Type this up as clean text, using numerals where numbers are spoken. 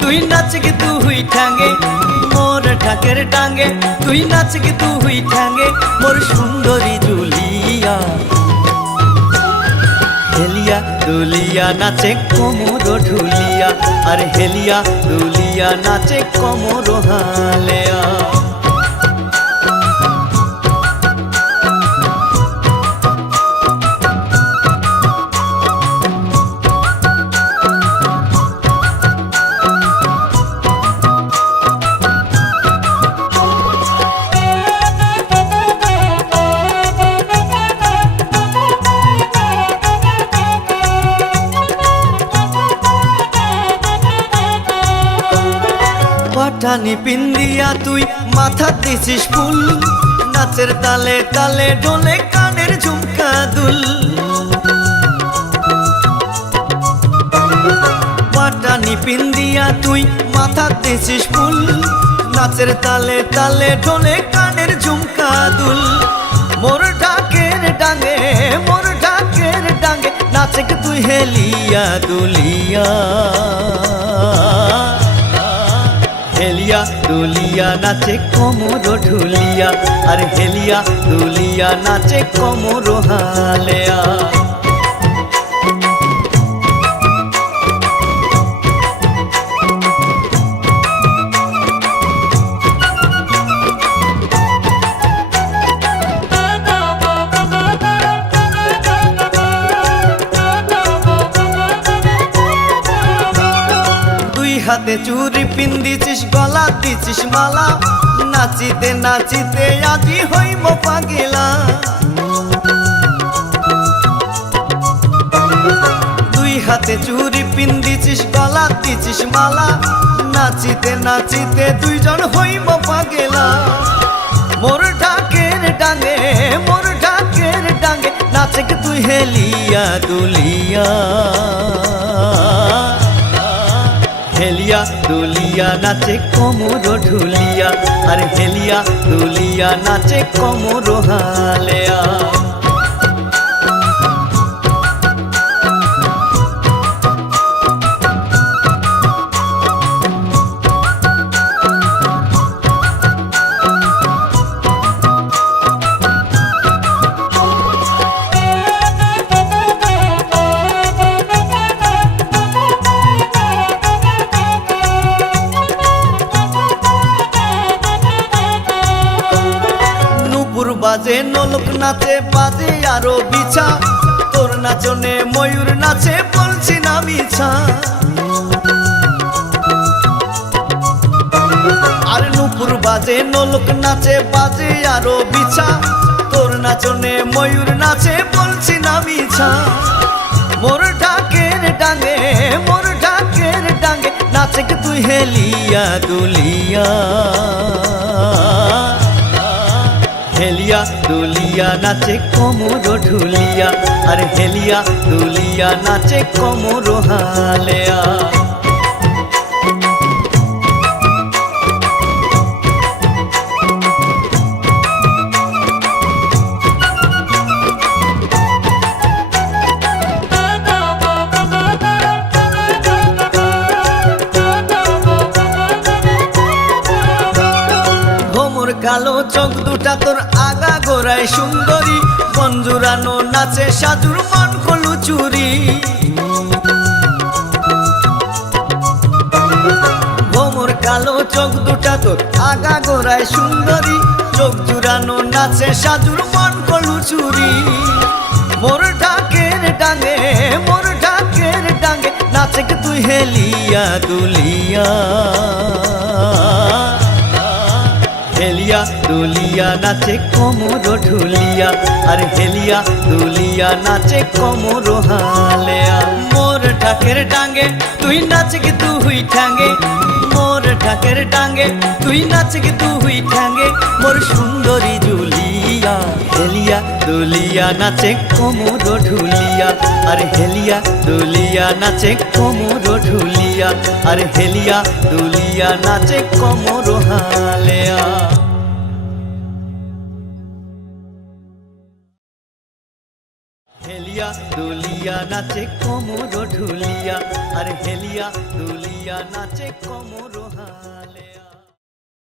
তুই নাচ গে তুই ঠ্যাঙ্গে মোর ঢাকের ডাঙ্গে তুই নাচ গে তুই ঠ্যাঙ্গে মোর সুন্দরী জুলিয়া হেলিয়া দুলিয়া নাচে কোমর ঢুলিয়া আর হেলিয়া দুলিয়া নাচে কোমর হালেয়া পাঠানি পিন্দিয়া তুই মাথা দিছিস ফুল নাচের তালে তালে ঢোলে কানের ঝুমকা দুল পাঠানি পিন্দিয়া তুই মাথা দিছিস ফুল নাচের তালে তালে ঢোলে কানের ঝুমকা দুল মোর ঢাকের ডাঙ্গে নাচে তুই হেলিয়া দুলিয়া হেলিয়া দুলিয়া নাচে কোমর ঢুলিয়া আর হেলিয়া দুলিয়া নাচে কোমর হালেয়া হাতে চুরি পিন্দিছিস গলা দিছিস মালা নাচিতে নাচিতে আজি হইব পাগলা দুই হাতে চুরি পিন্দিছিস গলা দিছিস মালা নাচিতে নাচিতে দুইজন হইব পাগলা মোর ঢাকের ডাঙ্গে নাচে তুই হেলিয়া দুলিয়া হেলিয়া দুলিয়া নাচে কোমর ঢুলিয়া আর হেলিয়া দুলিয়া নাচে কোমর হালেয়া বাজে নোলক নাচে বাজে আরো বিছা তোর নাচনে ময়ূর নাচে বলছি না মিছা আর নুপুর বাজে নোলক নাচে বাজে আরো বিছা তোর নাচনে ময়ূর নাচে বলছি না মিছা মোর ঢাকের ডাঙ্গে নাচে তুই হেলিয়া দুলিয়া হেলিয়া দুলিয়া নাচে কোমর ঢুলিয়া আর হেলিয়া দুলিয়া নাচে কোমর হালেয়া কালো চোখ দুটা তোর আগা গোড়ায় সুন্দরী বঞ্জুরানো নাচে সাজুর মন কলু চুরি ভোমর কালো চোখ দুটা তোর আগা গোড়ায় সুন্দরী চোখ জুড়ানো নাচে সাজুর মন কলু চুরি মোর ঢাকের ডাঙ্গে নাচে তুই হেলিয়া দুলিয়া হেলিয়া দুলিয়া নাচে কোমর ঢুলিয়া আর হেলিয়া দুলিয়া নাচে কোমর হালেয়া মোর ঢাকের ডাঙ্গে তুই নাচ গে তুই ঠ্যাঙ্গে মোর ঢাকের ডাঙ্গে তুই নাচ গে তুই ঠ্যাঙ্গে মোর সুন্দরী জুলিয়া হেলিয়া দুলিয়া নাচে কোমর ঢুলিয়া আর হেলিয়া দুলিয়া নাচে কোমর ঢুলিয়া আর হেলিয়া দুলিয়া নাচে কোমর হালেয়া। হেলিয়া দুলিয়া নাচে কোমর ঢুলিয়া, আর হেলিয়া দুলিয়া নাচে কোমর হালেয়া।